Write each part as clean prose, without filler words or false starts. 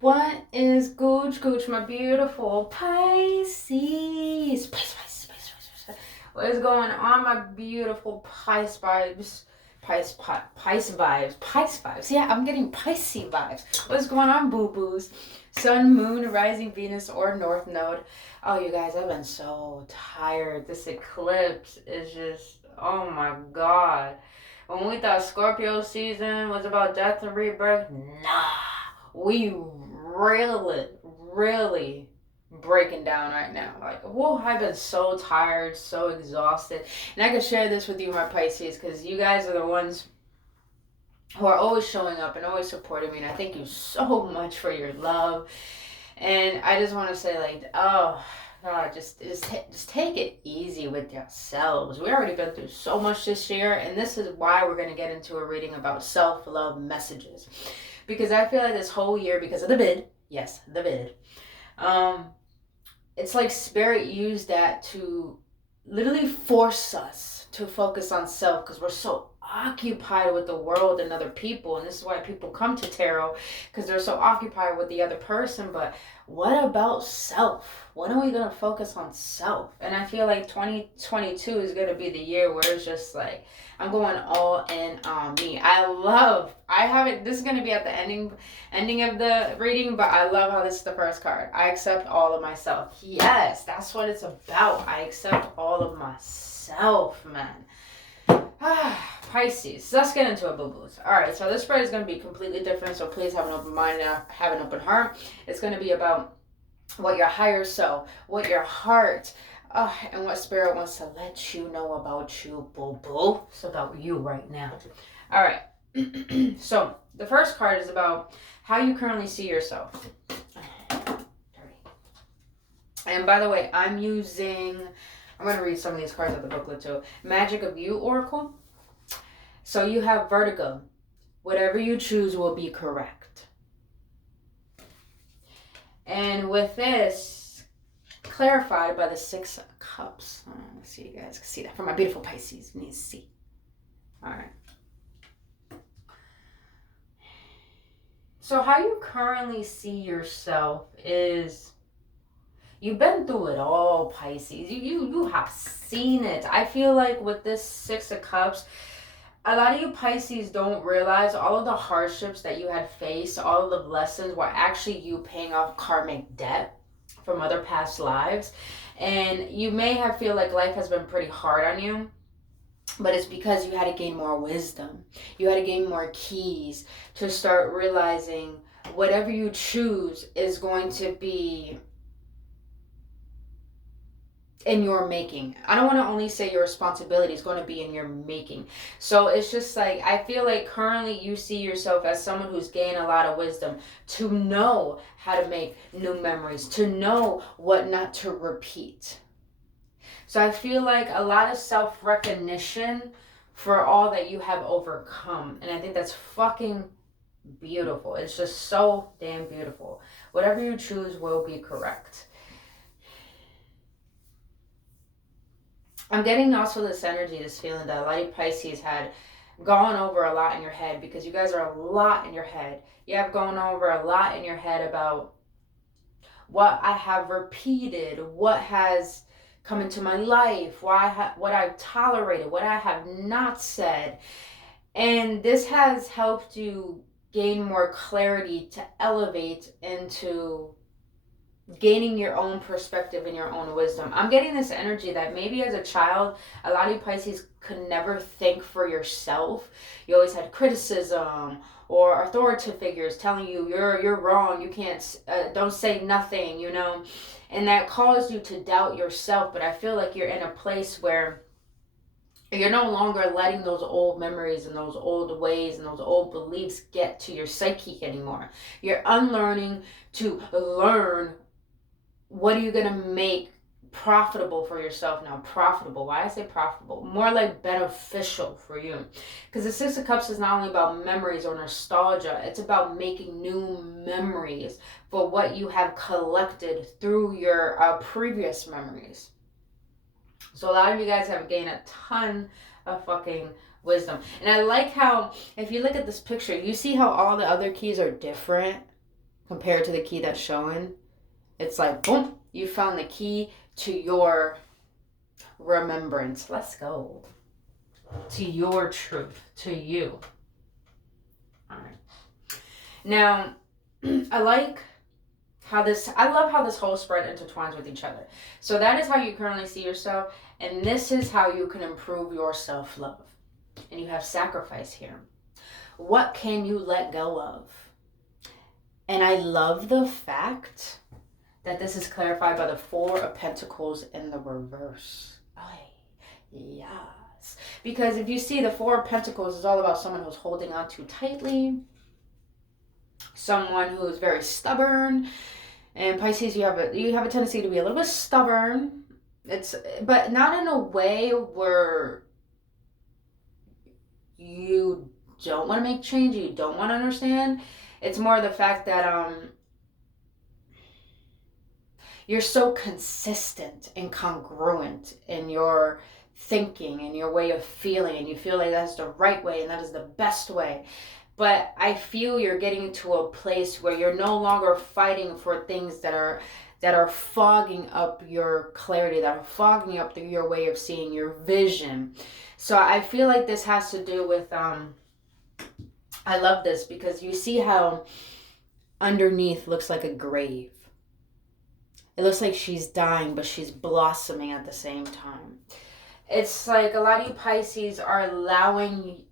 What is gooch, my beautiful Pisces? Pisces. What is going on, my beautiful Pisces vibes? Pisces vibes. Yeah, I'm getting Pisces vibes. What's going on, boo-boos? Sun, moon, rising Venus, or North Node. Oh, you guys, I've been so tired. This eclipse is just, oh my God. When we thought Scorpio season was about death and rebirth, nah. We really breaking down right now. Like, whoa, I've been so tired, so exhausted. And I can share this with you, my Pisces, because you guys are the ones who are always showing up and always supporting me. And I thank you so much for your love. And I just want to say, like, oh, God, just take it easy with yourselves. We already been through so much this year, and this is why we're going to get into a reading about self-love messages. Because I feel like this whole year, because of the vid, yes, the vid, um, it's like Spirit used that to literally force us to focus on self because we're so occupied with the world and other people. And this is why people come to tarot, because they're so occupied with the other person. But what about self? When are we going to focus on self? And I feel like 2022 is going to be the year where it's just like, I'm going all in on me. I haven't, this is going to be at the ending of the reading, but I love how this is the first card. I accept all of myself. Yes, that's what it's about. I accept all of myself, man. Pisces. So let's get into it, boo-boos. Alright, so this spread is going to be completely different, so please have an open mind and have an open heart. It's going to be about what your higher self, what your heart, and what Spirit wants to let you know about you, boo-boo. It's about you right now. Alright. So the first card is about how you currently see yourself. And by the way, I'm going to read some of these cards of the booklet too. Magic of You Oracle. So you have Vertigo. Whatever you choose will be correct. And with this, clarified by the Six of Cups. Let's see, you guys can see that. For my beautiful Pisces, you need to see. All right. So how you currently see yourself is, you've been through it all, Pisces. You have seen it. I feel like with this Six of Cups, a lot of you Pisces don't realize all of the hardships that you had faced, all of the lessons were actually you paying off karmic debt from other past lives. And you may have feel like life has been pretty hard on you, but it's because you had to gain more wisdom. You had to gain more keys to start realizing whatever you choose is going to be in your making. I don't want to only say your responsibility is going to be in your making. So it's just like, I feel like currently you see yourself as someone who's gained a lot of wisdom to know how to make new memories, to know what not to repeat. So I feel like a lot of self-recognition for all that you have overcome. And I think that's fucking beautiful. It's just so damn beautiful. Whatever you choose will be correct. I'm getting also this energy, this feeling that a lot of Pisces had gone over a lot in your head, because you guys are a lot in your head. You have gone over a lot in your head about what I have repeated, what has come into my life, what I've tolerated, what I have not said. And this has helped you gain more clarity to elevate into gaining your own perspective and your own wisdom. I'm getting this energy that maybe as a child, a lot of you Pisces could never think for yourself. You always had criticism or authoritative figures telling you you're wrong, you can't, don't say nothing, you know, and that caused you to doubt yourself. But I feel like you're in a place where you're no longer letting those old memories and those old ways and those old beliefs get to your psyche anymore. You're unlearning to learn what are you going to make profitable for yourself now. Profitable. Why I say profitable? More like beneficial for you. Because the Six of Cups is not only about memories or nostalgia. It's about making new memories for what you have collected through your previous memories. So a lot of you guys have gained a ton of fucking wisdom. And I like how, if you look at this picture, you see how all the other keys are different. compared to the key that's showing. It's like, boom, you found the key to your remembrance. Let's go. To your truth, to you. All right. Now, I love how this whole spread intertwines with each other. So that is how you currently see yourself, and this is how you can improve your self-love. And you have sacrifice here. What can you let go of? And I love the fact that this is clarified by the Four of Pentacles in the reverse. Yes. Because if you see, the Four of Pentacles is all about someone who's holding on too tightly, someone who is very stubborn. And Pisces, you have a tendency to be a little bit stubborn. But not in a way where you don't want to make change, you don't want to understand. It's more the fact that you're so consistent and congruent in your thinking and your way of feeling, and you feel like that's the right way and that is the best way. But I feel you're getting to a place where you're no longer fighting for things that are fogging up your clarity, that are fogging up your way of seeing, your vision. So I feel like this has to do with I love this because you see how underneath looks like a grave. It looks like she's dying, but she's blossoming at the same time. It's like a lot of you Pisces are allowing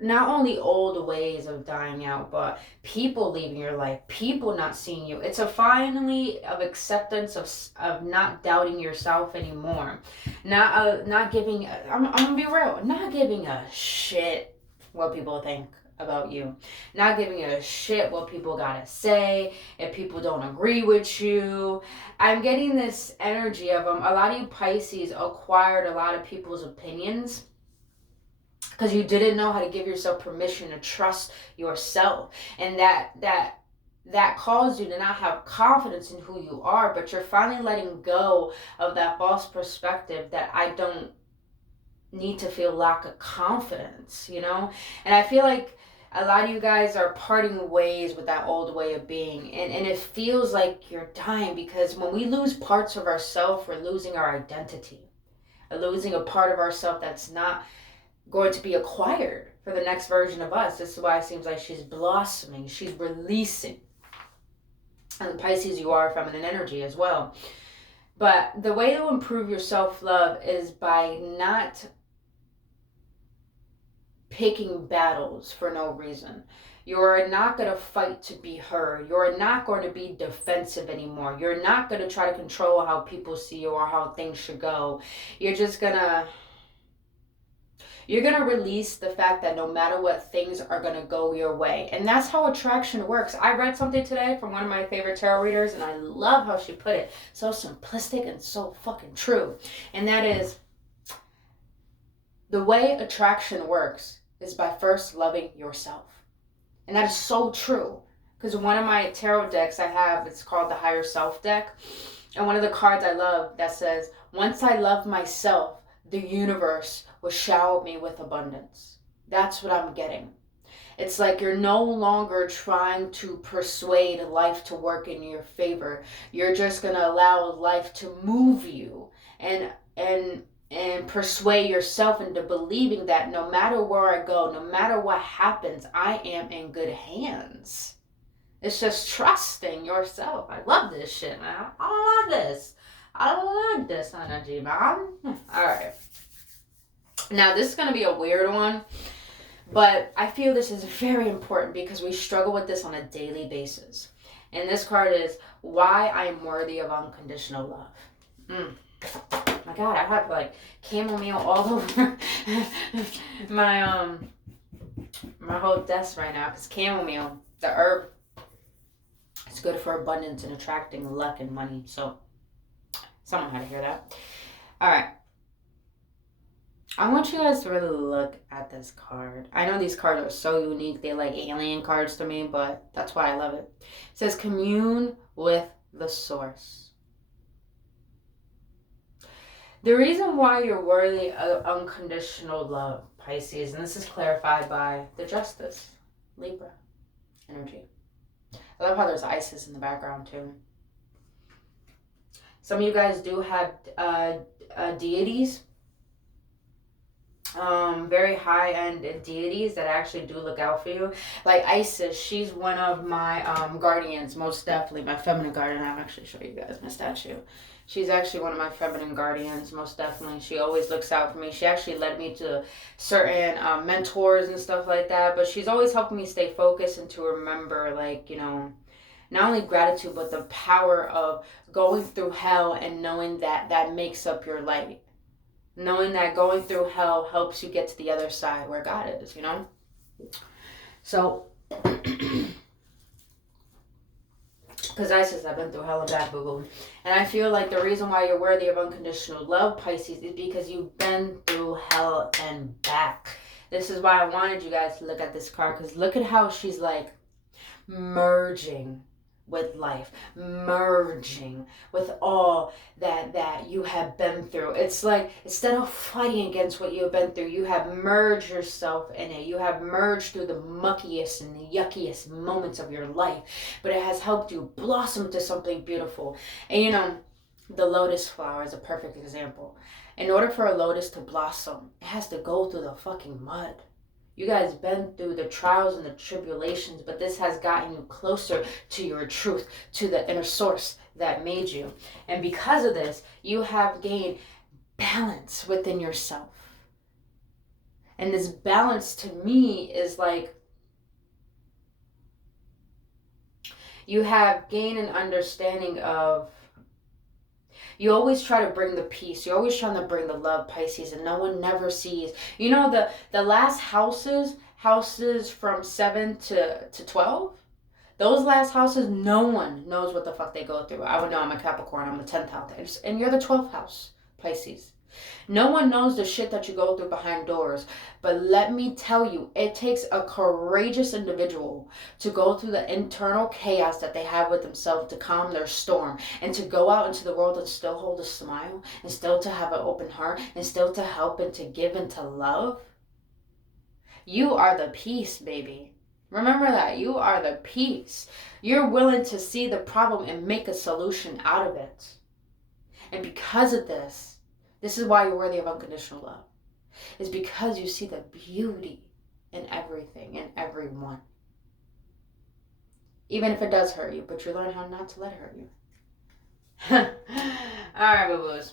not only old ways of dying out, but people leaving your life, people not seeing you. It's a finally of acceptance of not doubting yourself anymore. Not giving, I'm gonna be real, not giving a shit what people think about you. Not giving a shit what people gotta say, if people don't agree with you. I'm getting this energy of a lot of you Pisces acquired a lot of people's opinions because you didn't know how to give yourself permission to trust yourself. And that caused you to not have confidence in who you are, but you're finally letting go of that false perspective that I don't need to feel lack of confidence, you know? And I feel like a lot of you guys are parting ways with that old way of being. And it feels like you're dying because when we lose parts of ourselves, we're losing our identity. We're losing a part of ourselves that's not going to be acquired for the next version of us. This is why it seems like she's blossoming, she's releasing. And Pisces, you are feminine energy as well. But the way to improve your self-love is by not picking battles for no reason. You're not going to fight to be heard. You're not going to be defensive anymore. You're not going to try to control how people see you or how things should go. You're just going to release the fact that no matter what, things are going to go your way. And that's how attraction works. I read something today from one of my favorite tarot readers, and I love how she put it. So simplistic and so fucking true. And that is, the way attraction works is by first loving yourself. And that is so true. Because one of my tarot decks I have, it's called the Higher Self deck. And one of the cards I love that says, once I love myself, the universe will shower me with abundance. That's what I'm getting. It's like you're no longer trying to persuade life to work in your favor. You're just going to allow life to move you and persuade yourself into believing that no matter where I go, no matter what happens, I am in good hands. It's just trusting yourself. I love this shit, man. I love this. I like this energy, man. All right. Now, this is going to be a weird one, but I feel this is very important because we struggle with this on a daily basis. And this card is why I am worthy of unconditional love. My God, I have like chamomile all over my whole desk right now because chamomile, the herb, it's good for abundance and attracting luck and money. So someone had to hear that. All right. I want you guys to really look at this card. I know these cards are so unique. They're like alien cards to me, but that's why I love it. It says commune with the source. The reason why you're worthy of unconditional love, Pisces, and this is clarified by the Justice, Libra. energy. I love how there's Isis in the background too. Some of you guys do have deities, very high-end deities that actually do look out for you. Like Isis, she's one of my guardians, most definitely. My feminine guardian. I'll actually show you guys my statue. She's actually one of my feminine guardians, most definitely. She always looks out for me. She actually led me to certain mentors and stuff like that. But she's always helping me stay focused and to remember, like, you know, not only gratitude, but the power of going through hell and knowing that that makes up your light. Knowing that going through hell helps you get to the other side where God is, you know? So, because Isis, I've been through hell and back, boo-boo. And I feel like the reason why you're worthy of unconditional love, Pisces, is because you've been through hell and back. This is why I wanted you guys to look at this card, because look at how she's like merging with life, merging with all that you have been through. It's like, instead of fighting against what you have been through, you have merged yourself in it. You have merged through the muckiest and the yuckiest moments of your life, but it has helped you blossom to something beautiful. And you know, the lotus flower is a perfect example. In order for a lotus to blossom, it has to go through the fucking mud. You guys been through the trials and the tribulations, but this has gotten you closer to your truth, to the inner source that made you. And because of this, you have gained balance within yourself. And this balance to me is like, you have gained an understanding of, you always try to bring the peace. You're always trying to bring the love, Pisces, and no one never sees. You know, the last houses from 7 to 12, those last houses, no one knows what the fuck they go through. I would know. I'm a Capricorn. I'm the 10th house. And you're the 12th house, Pisces. No one knows the shit that you go through behind doors. But let me tell you, it takes a courageous individual to go through the internal chaos that they have with themselves to calm their storm, and to go out into the world and still hold a smile, and still to have an open heart, and still to help and to give and to love. You are the peace, baby. Remember that. You are the peace. You're willing to see the problem and make a solution out of it. And because of this is why you're worthy of unconditional love. It's because you see the beauty in everything and everyone. Even if it does hurt you, but you learn how not to let it hurt you. Alright, boo-boos.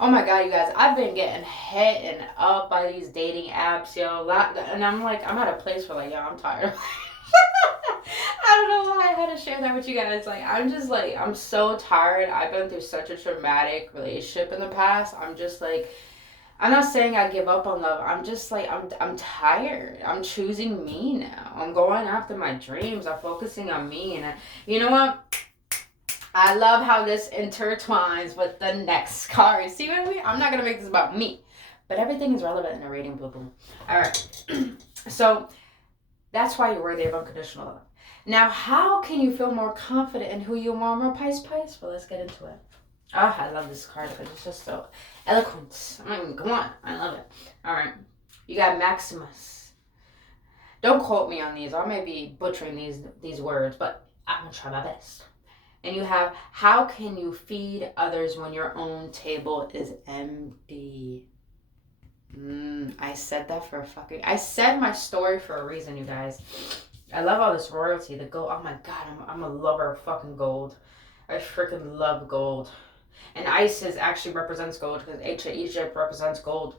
Oh my god, you guys, I've been getting hit up by these dating apps, yo. And I'm like, I'm at a place where like, yo, I'm tired. I don't know why I had to share that with you guys. Like, I'm so tired. I've been through such a traumatic relationship in the past. I'm just like, I'm not saying I give up on love. I'm just like, I'm tired. I'm choosing me now. I'm going after my dreams. I'm focusing on me. And you know what? I love how this intertwines with the next card. See what I mean? I'm not going to make this about me. But everything is relevant in a reading, boo-boo. All right. So that's why you're worthy of unconditional love. Now, how can you feel more confident in who you are, more Pisces? Well, let's get into it. Oh, I love this card because it's just so eloquent. I mean, come on. I love it. All right. You got Maximus. Don't quote me on these. I may be butchering these words, but I'm going to try my best. And you have, how can you feed others when your own table is empty? I said that for a fucking... I said my story for a reason, you guys. I love all this royalty. The gold. Oh my god, I'm a lover of fucking gold. I freaking love gold. And Isis actually represents gold because ancient Egypt represents gold.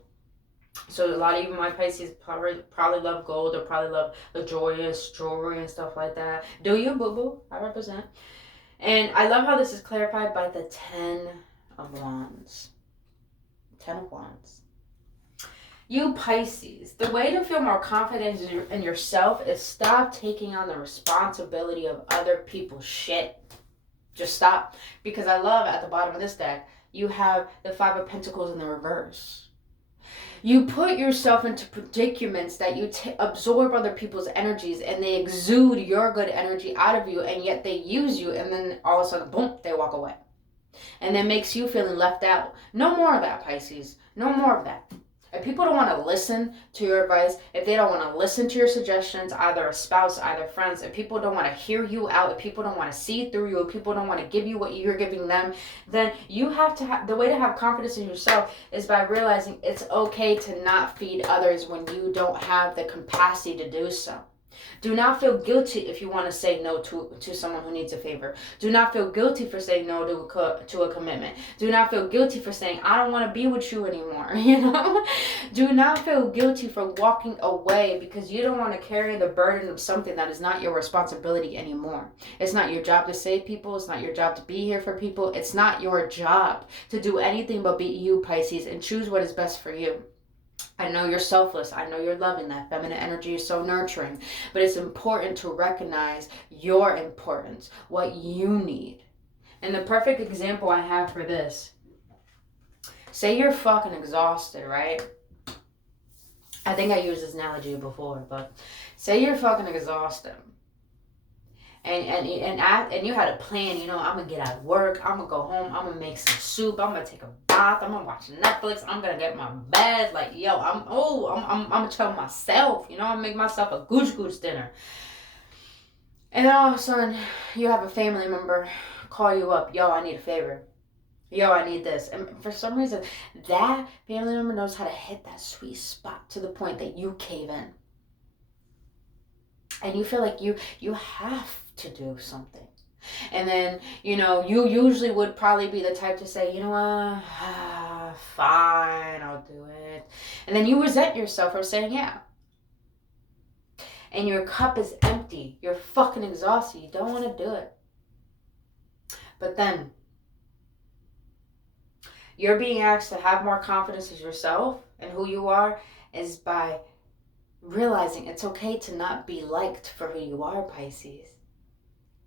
So a lot of even my Pisces probably love gold, or probably love the joyous jewelry and stuff like that. Do you, boo-boo? I represent. And I love how this is clarified by the 10 of Wands. 10 of Wands. You Pisces, the way to feel more confident in yourself is stop taking on the responsibility of other people's shit. Just stop. Because I love at the bottom of this deck, you have the 5 of Pentacles in the reverse. You put yourself into predicaments that you absorb other people's energies, and they exude your good energy out of you, and yet they use you, and then all of a sudden, boom, they walk away. And that makes you feeling left out. No more of that, Pisces. No more of that. If people don't want to listen to your advice, if they don't want to listen to your suggestions, either a spouse, either friends, if people don't want to hear you out, if people don't want to see through you, if people don't want to give you what you're giving them, then you have to have, the way to have confidence in yourself is by realizing it's okay to not feed others when you don't have the capacity to do so. Do not feel guilty if you want to say no to someone who needs a favor. Do not feel guilty for saying no to a commitment. Do not feel guilty for saying, I don't want to be with you anymore, Do not feel guilty for walking away because you don't want to carry the burden of something that is not your responsibility anymore. It's not your job to save people. It's not your job to be here for people. It's not your job to do anything but be you, Pisces, and choose what is best for you. I know you're selfless. I know you're loving. That feminine energy is so nurturing. But it's important to recognize your importance, what you need. And the perfect example I have for this, say you're fucking exhausted, right? I think I used this analogy before, but say you're fucking exhausted. And you had a plan, I'm going to get out of work, I'm going to go home, I'm going to make some soup, I'm going to take a bath, I'm going to watch Netflix, I'm going to get my bed, like, I'm going to tell myself, I'm going to make myself a gooch dinner. And then all of a sudden, you have a family member call you up, I need a favor. I need this. And for some reason, that family member knows how to hit that sweet spot to the point that you cave in. And you feel like you have to do something. And then, you usually would probably be the type to say, you know what, fine, I'll do it. And then you resent yourself for saying yeah. And your cup is empty. You're fucking exhausted. You don't want to do it. But then, you're being asked to have more confidence in yourself and who you are is by realizing it's okay to not be liked for who you are, Pisces.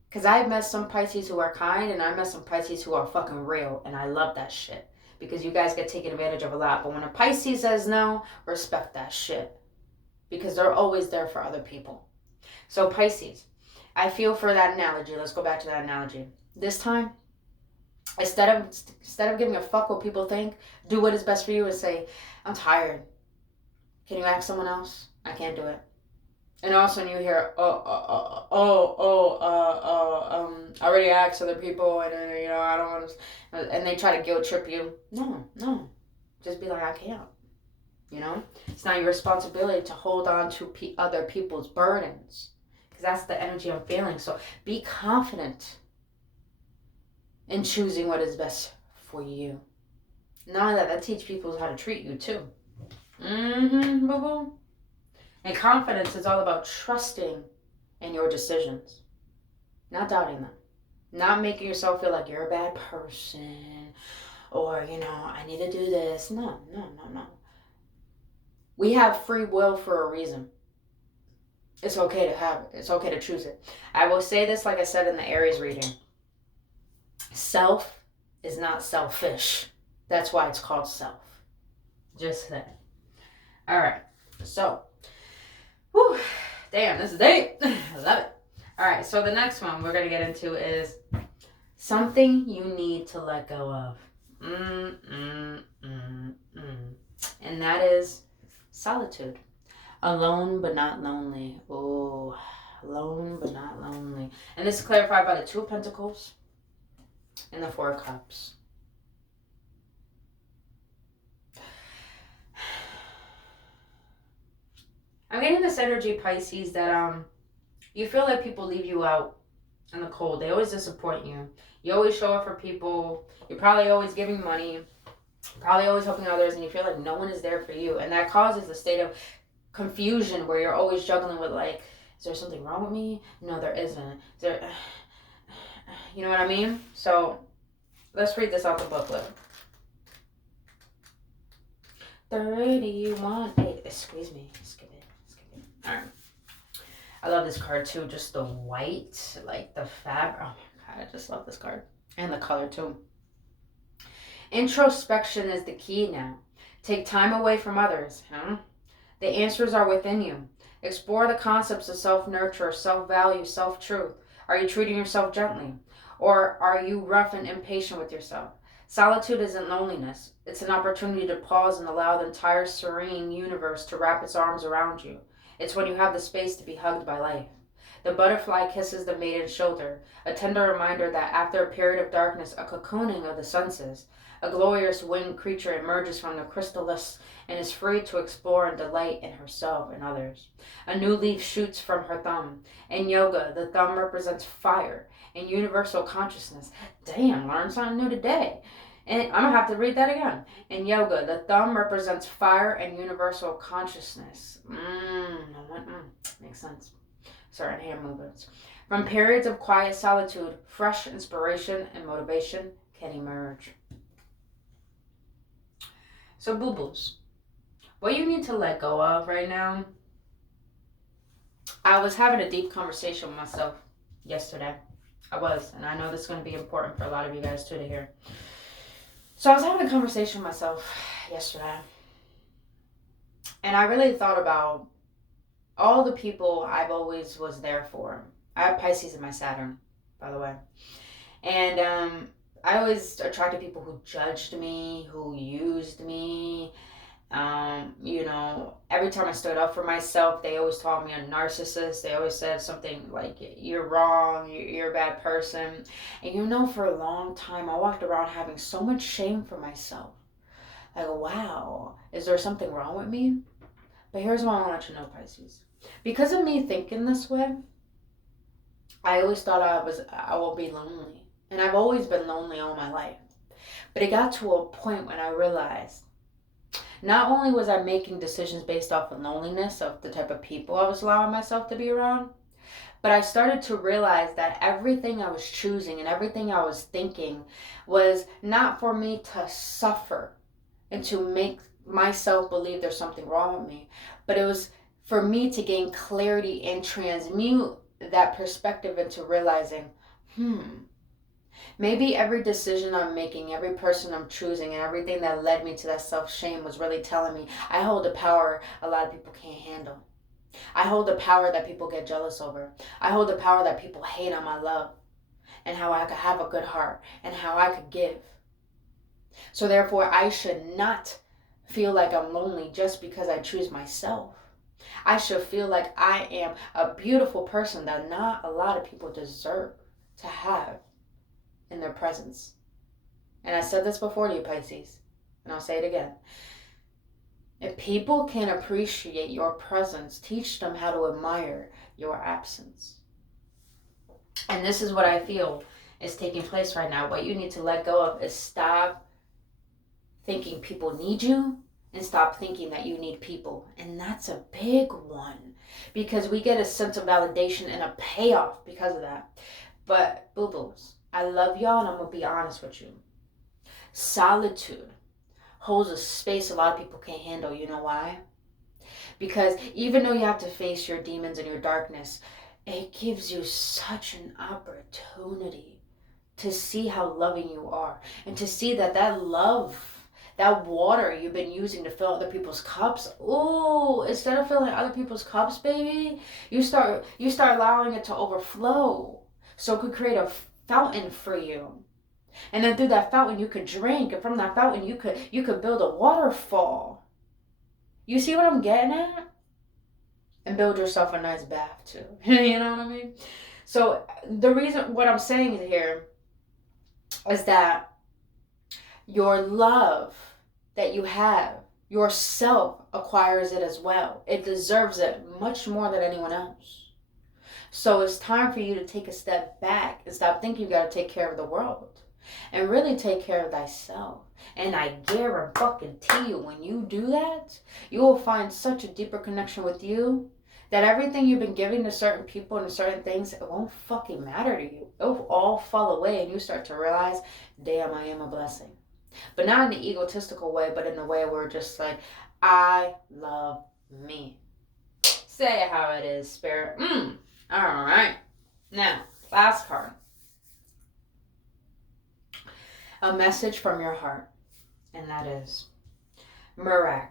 Because I've met some Pisces who are kind, and I met some Pisces who are fucking real, and I love that shit. Because you guys get taken advantage of a lot. But when a Pisces says no, respect that shit. Because they're always there for other people. So Pisces, I feel for that analogy. Let's go back to that analogy. This time, instead of giving a fuck what people think, do what is best for you and say, I'm tired. Can you ask someone else? I can't do it. And all of a sudden you hear, I already asked other people, and I don't want to, and they try to guilt trip you. No, just be like, I can't. It's not your responsibility to hold on to other people's burdens, because that's the energy I'm feeling. So be confident in choosing what is best for you. Not only that teach people how to treat you too. Boo-boo. And confidence is all about trusting in your decisions. Not doubting them. Not making yourself feel like you're a bad person. Or, I need to do this. No. We have free will for a reason. It's okay to have it. It's okay to choose it. I will say this like I said in the Aries reading. Self is not selfish. That's why it's called self. Just saying. All right. So, damn, this is deep. I love it. All right. So the next one we're going to get into is something you need to let go of. And that is solitude. Alone but not lonely. Oh, alone but not lonely. And this is clarified by the Two of Pentacles and the Four of Cups. I'm getting this energy, Pisces, that you feel like people leave you out in the cold. They always disappoint you. You always show up for people. You're probably always giving money. Probably always helping others, and you feel like no one is there for you. And that causes a state of confusion where you're always juggling with, like, is there something wrong with me? No, there isn't. Is there... You know what I mean? So, let's read this out the booklet. 31. Hey, excuse me. Skip it. All right. I love this card too. Just the white, like the fabric. Oh my God, I just love this card. And the color too. Introspection is the key now. Take time away from others. The answers are within you. Explore the concepts of self-nurture, self-value, self-truth. Are you treating yourself gently? Or are you rough and impatient with yourself? Solitude isn't loneliness. It's an opportunity to pause and allow the entire serene universe to wrap its arms around you. It's when you have the space to be hugged by life. The butterfly kisses the maiden's shoulder, a tender reminder that after a period of darkness, a cocooning of the senses, a glorious winged creature emerges from the chrysalis and is free to explore and delight in herself and others. A new leaf shoots from her thumb. In yoga, the thumb represents fire and universal consciousness. Damn, learned something new today. And I'm going to have to read that again. In yoga, the thumb represents fire and universal consciousness. Makes sense. Certain hand movements. From periods of quiet solitude, fresh inspiration and motivation can emerge. So, boo-boos, what you need to let go of right now. I was having a deep conversation with myself yesterday. I was, and I know this is going to be important for a lot of you guys too to hear. So I was having a conversation with myself yesterday, and I really thought about all the people I've always was there for. I have Pisces in my Saturn, by the way. And I always attracted people who judged me, who used me. Every time I stood up for myself, they always called me a narcissist. They always said something like, you're wrong, you're a bad person. And for a long time, I walked around having so much shame for myself. Like, wow, is there something wrong with me? But here's what I want to let you know, Pisces. Because of me thinking this way, I always thought I will be lonely. And I've always been lonely all my life. But it got to a point when I realized not only was I making decisions based off of loneliness of the type of people I was allowing myself to be around, but I started to realize that everything I was choosing and everything I was thinking was not for me to suffer and to make myself believe there's something wrong with me, but it was for me to gain clarity and transmute that perspective into realizing, maybe every decision I'm making, every person I'm choosing, and everything that led me to that self-shame was really telling me I hold a power a lot of people can't handle. I hold the power that people get jealous over. I hold the power that people hate on my love and how I could have a good heart and how I could give. So therefore, I should not feel like I'm lonely just because I choose myself. I should feel like I am a beautiful person that not a lot of people deserve to have in their presence. And I said this before to you, Pisces, and I'll say it again. If people can appreciate your presence, teach them how to admire your absence. And this is what I feel is taking place right now. What you need to let go of is stop thinking people need you and stop thinking that you need people. And that's a big one because we get a sense of validation and a payoff because of that. But boo-boos, I love y'all and I'm going to be honest with you. Solitude holds a space a lot of people can't handle. You know why? Because even though you have to face your demons and your darkness, it gives you such an opportunity to see how loving you are and to see that love, that water you've been using to fill other people's cups, instead of filling other people's cups, baby, you start allowing it to overflow so it could create a fountain for you. And then through that fountain you could drink, and from that fountain you could build a waterfall. You see what I'm getting at? And build yourself a nice bath too. You know what I mean? So the reason what I'm saying here is that your love that you have, yourself acquires it as well. It deserves it much more than anyone else. So it's time for you to take a step back and stop thinking you got to take care of the world and really take care of thyself. And I guarantee you, when you do that, you will find such a deeper connection with you that everything you've been giving to certain people and certain things, it won't fucking matter to you. It will all fall away and you start to realize, damn, I am a blessing. But not in the egotistical way, but in a way where just like, I love me. Say it how it is, Spirit. All right. Now, last card. A message from your heart. And that is, Murak,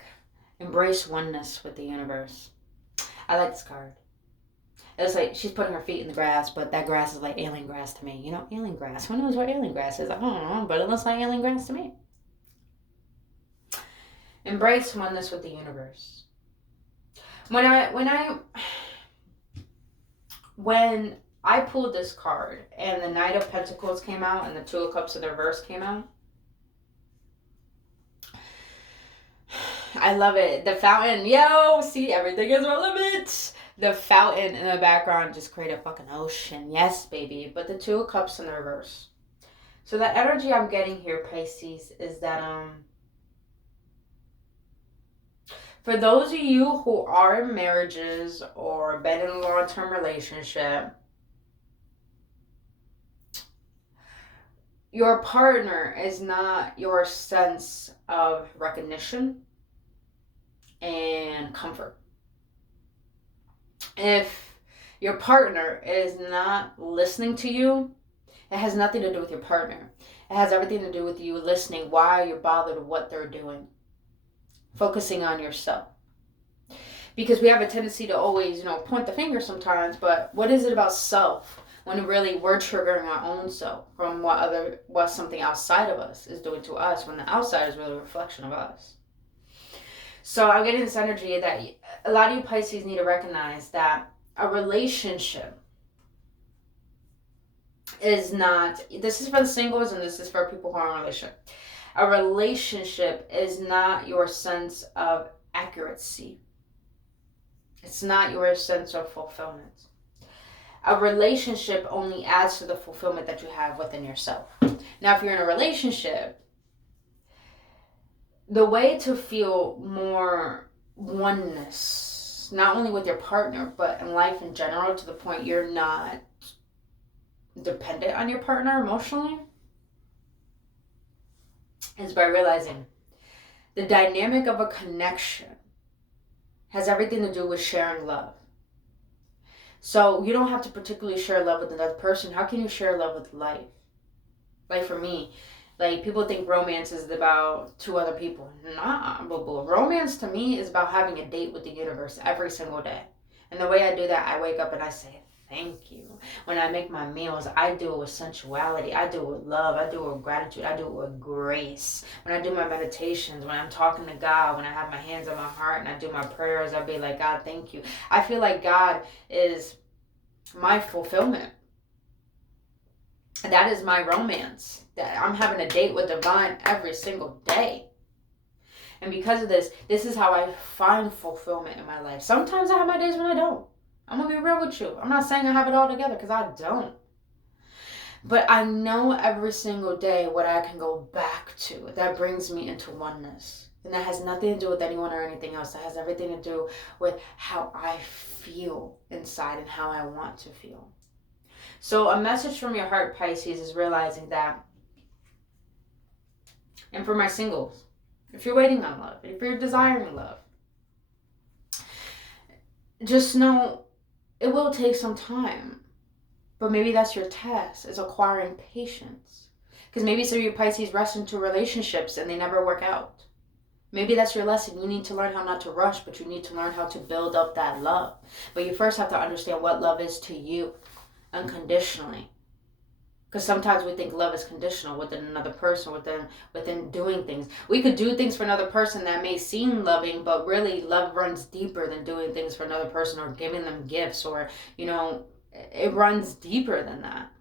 embrace oneness with the universe. I like this card. It's like she's putting her feet in the grass, but that grass is like alien grass to me. Alien grass. Who knows what alien grass is? I don't know, but it looks like alien grass to me. Embrace oneness with the universe. When I pulled this card and the Knight of Pentacles came out and the Two of Cups in the reverse came out, I love it. The fountain, see, everything is relevant. The fountain in the background just created a fucking ocean. Yes, baby. But the Two of Cups in the reverse. So the energy I'm getting here, Pisces, is that for those of you who are in marriages or been in a long-term relationship, your partner is not your sense of recognition and comfort. If your partner is not listening to you, it has nothing to do with your partner. It has everything to do with you listening. Why you're bothered with what they're doing. Focusing on yourself. Because we have a tendency to always, point the finger sometimes, but what is it about self when really we're triggering our own self from what something outside of us is doing to us, when the outside is really a reflection of us? So I'm getting this energy that a lot of you Pisces need to recognize that a relationship is not, this is for the singles and this is for people who are in a relationship. A relationship is not your sense of accuracy. It's not your sense of fulfillment. A relationship only adds to the fulfillment that you have within yourself. Now, if you're in a relationship, the way to feel more oneness, not only with your partner, but in life in general, to the point you're not dependent on your partner emotionally, is by realizing the dynamic of a connection has everything to do with sharing love. So you don't have to particularly share love with another person. How can you share love with life? Like for me, like people think romance is about two other people. Nah, boo-boo. Romance to me is about having a date with the universe every single day. And the way I do that, I wake up and I say, thank you. When I make my meals, I do it with sensuality. I do it with love. I do it with gratitude. I do it with grace. When I do my meditations, when I'm talking to God, when I have my hands on my heart and I do my prayers, I'll be like, God, thank you. I feel like God is my fulfillment. That is my romance. That I'm having a date with divine every single day. And because of this is how I find fulfillment in my life. Sometimes I have my days when I don't. I'm going to be real with you. I'm not saying I have it all together because I don't. But I know every single day what I can go back to that brings me into oneness. And that has nothing to do with anyone or anything else. That has everything to do with how I feel inside and how I want to feel. So a message from your heart, Pisces, is realizing that, and for my singles, if you're waiting on love, if you're desiring love, just know it will take some time. But maybe that's your test, is acquiring patience. Because maybe some of you Pisces rush into relationships and they never work out. Maybe that's your lesson. You need to learn how not to rush, but you need to learn how to build up that love. But you first have to understand what love is to you, unconditionally. Because sometimes we think love is conditional within another person, within doing things. We could do things for another person that may seem loving, but really love runs deeper than doing things for another person or giving them gifts or, it runs deeper than that.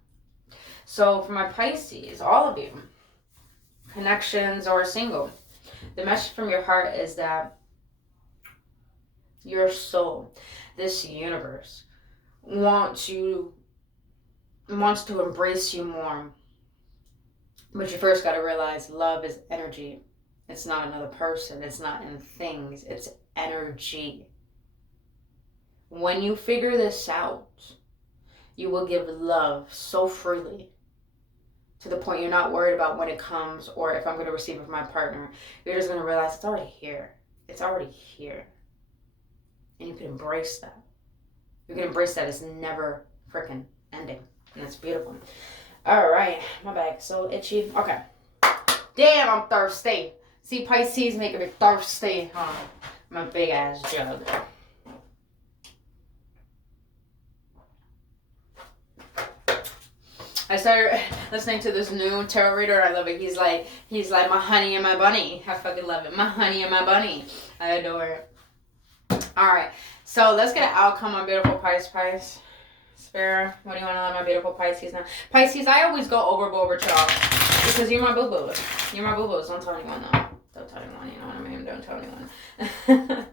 So for my Pisces, all of you, connections or single, the message from your heart is that your soul, this universe, wants to embrace you more. But you first got to realize love is energy. It's not another person. It's not in things. It's energy. When you figure this out, you will give love so freely to the point you're not worried about when it comes or if I'm going to receive it from my partner. You're just going to realize it's already here. It's already here. And you can embrace that. You can embrace that it's never freaking ending. And that's beautiful. All right. My bag so itchy. Okay. Damn, I'm thirsty. See, Pisces making me thirsty. My big ass jug. I started listening to this new tarot reader. I love it. He's like my honey and my bunny. I fucking love it. My honey and my bunny. I adore it. All right. So let's get an outcome on beautiful Pisces. Spirit, what do you want to let my beautiful Pisces know? Pisces, I always go overboard with y'all because you're my boo-boos. You're my boo-boos. Don't tell anyone, though. Don't tell anyone. You know what I mean? Don't tell anyone.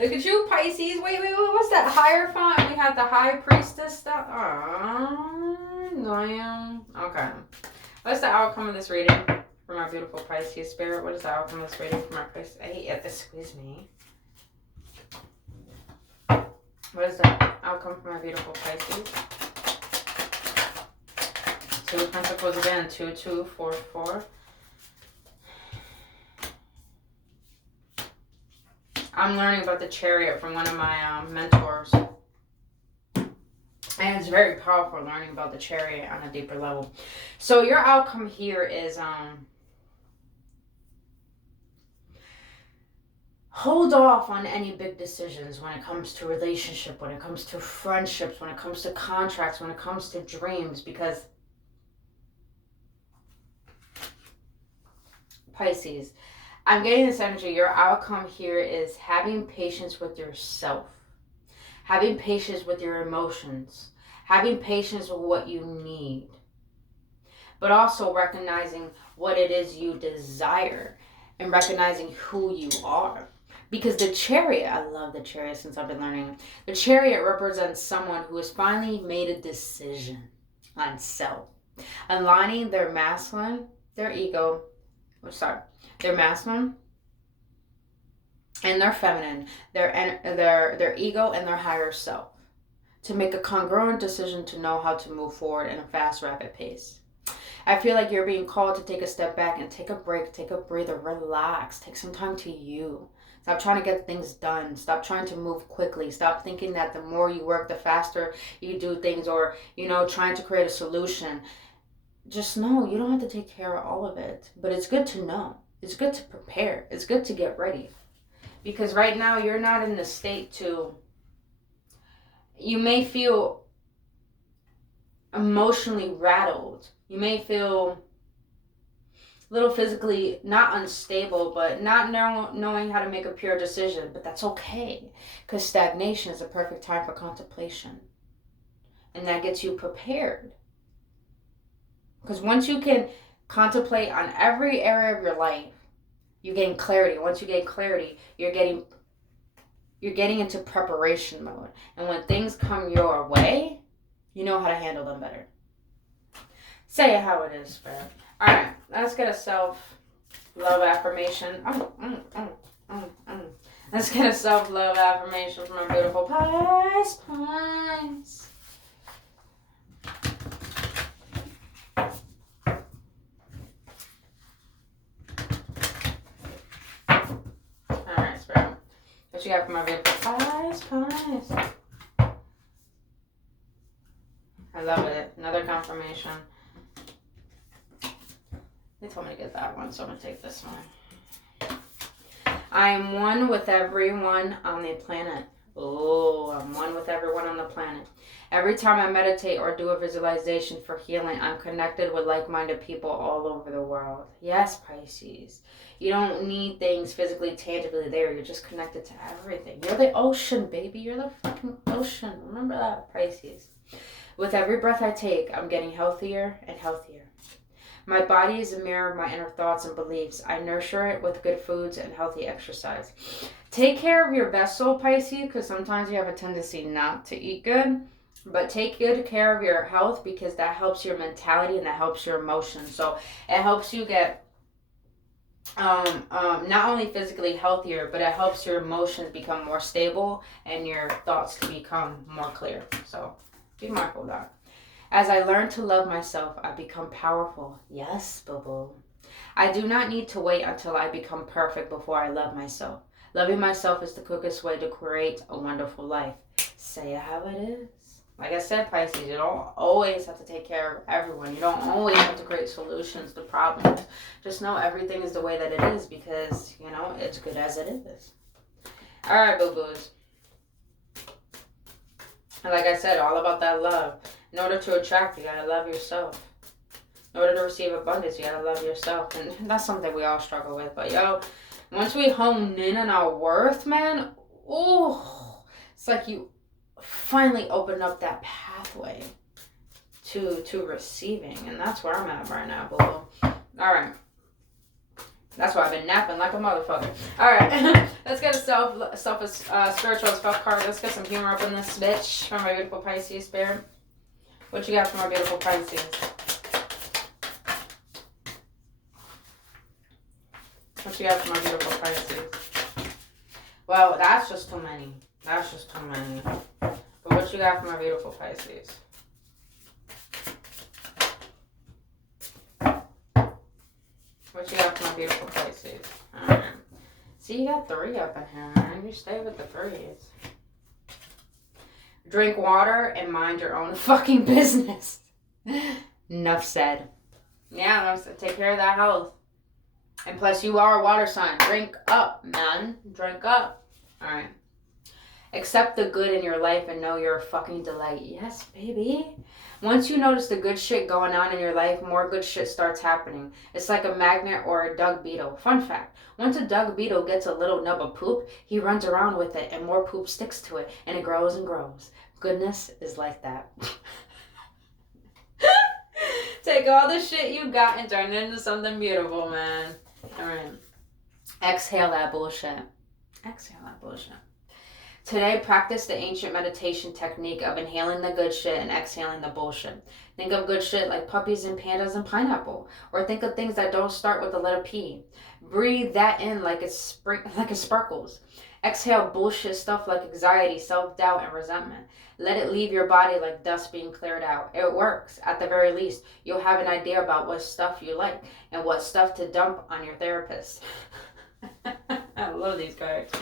Look at you, Pisces. Wait. What's that higher font? We have the High Priestess stuff. Annoying. Okay. What's the outcome of this reading for my beautiful Pisces? Spirit, what is the outcome of this reading for my Pisces? Hey, excuse me. What is the outcome for my beautiful Pisces? Two of Pentacles again. 2, 2, 4, 4. I'm learning about the Chariot from one of my mentors. And it's very powerful learning about the Chariot on a deeper level. So your outcome here is hold off on any big decisions when it comes to relationship, when it comes to friendships, when it comes to contracts, when it comes to dreams, because Pisces, I'm getting this energy. Your outcome here is having patience with yourself, having patience with your emotions, having patience with what you need, but also recognizing what it is you desire and recognizing who you are. Because the Chariot, I love the Chariot since I've been learning. The Chariot represents someone who has finally made a decision on self, aligning their masculine, their masculine and their feminine, their ego and their higher self, to make a congruent decision to know how to move forward in a fast, rapid pace. I feel like you're being called to take a step back and take a break, take a breather, relax, take some time to you. Stop trying to get things done. Stop trying to move quickly. Stop thinking that the more you work, the faster you do things, or, trying to create a solution. Just know you don't have to take care of all of it, but it's good to know. It's good to prepare. It's good to get ready. Because right now you're not in the state to, you may feel emotionally rattled. You may feel a little physically not unstable, but not knowing how to make a pure decision. But that's okay, because stagnation is a perfect time for contemplation. And that gets you prepared. Because once you can contemplate on every area of your life, you're getting clarity. Once you get clarity, you're getting into preparation mode. And when things come your way, you know how to handle them better. Say it how it is, Spirit. All right, let's get a self-love affirmation. Let's get a self-love affirmation from our beautiful Pisces. All right, Spirit. What you got for my beautiful Pisces? I love it. Another confirmation. They told me to get that one, so I'm going to take this one. I am one with everyone on the planet. Oh, I'm one with everyone on the planet. Every time I meditate or do a visualization for healing, I'm connected with like-minded people all over the world. Yes, Pisces. You don't need things physically, tangibly there. You're just connected to everything. You're the ocean, baby. You're the fucking ocean. Remember that, Pisces. With every breath I take, I'm getting healthier and healthier. My body is a mirror of my inner thoughts and beliefs. I nurture it with good foods and healthy exercise. Take care of your vessel, Pisces, because sometimes you have a tendency not to eat good. But take good care of your health, because that helps your mentality and that helps your emotions. So it helps you get not only physically healthier, but it helps your emotions become more stable and your thoughts to become more clear. So be mindful of that. As I learn to love myself, I become powerful. Yes, boo-boo. I do not need to wait until I become perfect before I love myself. Loving myself is the quickest way to create a wonderful life. Say it how it is. Like I said, Pisces, you don't always have to take care of everyone. You don't always have to create solutions to problems. Just know everything is the way that it is, because, it's good as it is. All right, boo-boos. And like I said, all about that love. In order to attract, you gotta love yourself. In order to receive abundance, you gotta love yourself. And that's something we all struggle with. But yo, once we hone in on our worth, man, oh, it's like you finally open up that pathway to receiving. And that's where I'm at right now, boo. Alright. That's why I've been napping like a motherfucker. Alright. Let's get a spiritual spell card. Let's get some humor up in this bitch from my beautiful Pisces spirit. What you got from our beautiful Pisces? What you got from our beautiful Pisces? Well, that's just too many. That's just too many. But what you got from our beautiful Pisces? What you got from my beautiful Pisces? Alright. See, you got 3 up in here, man. You stay with the 3s. Drink water and mind your own fucking business. Enough said. Yeah, take care of that health. And plus, you are a water sign. Drink up, man. Drink up. Alright. Accept the good in your life and know you're a fucking delight. Yes, baby. Once you notice the good shit going on in your life, more good shit starts happening. It's like a magnet or a dug beetle. Fun fact. Once a dug beetle gets a little nub of poop, he runs around with it and more poop sticks to it. And it grows and grows. Goodness is like that. Take all the shit you got and turn it into something beautiful, man. Alright. Exhale that bullshit. Exhale that bullshit. Today, practice the ancient meditation technique of inhaling the good shit and exhaling the bullshit. Think of good shit like puppies and pandas and pineapple. Or think of things that don't start with the letter P. Breathe that in like it sparkles. Exhale bullshit stuff like anxiety, self-doubt, and resentment. Let it leave your body like dust being cleared out. It works. At the very least, you'll have an idea about what stuff you like and what stuff to dump on your therapist. I love these cards.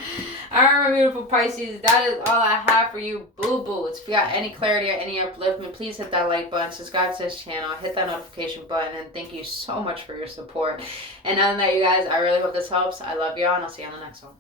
Alright, my beautiful Pisces, that is all I have for you, boo-boos. If you got any clarity or any upliftment, please hit that like button, subscribe to this channel, hit that notification button, and thank you so much for your support. And other than that, you guys, I really hope this helps. I love y'all, and I'll see you on the next one.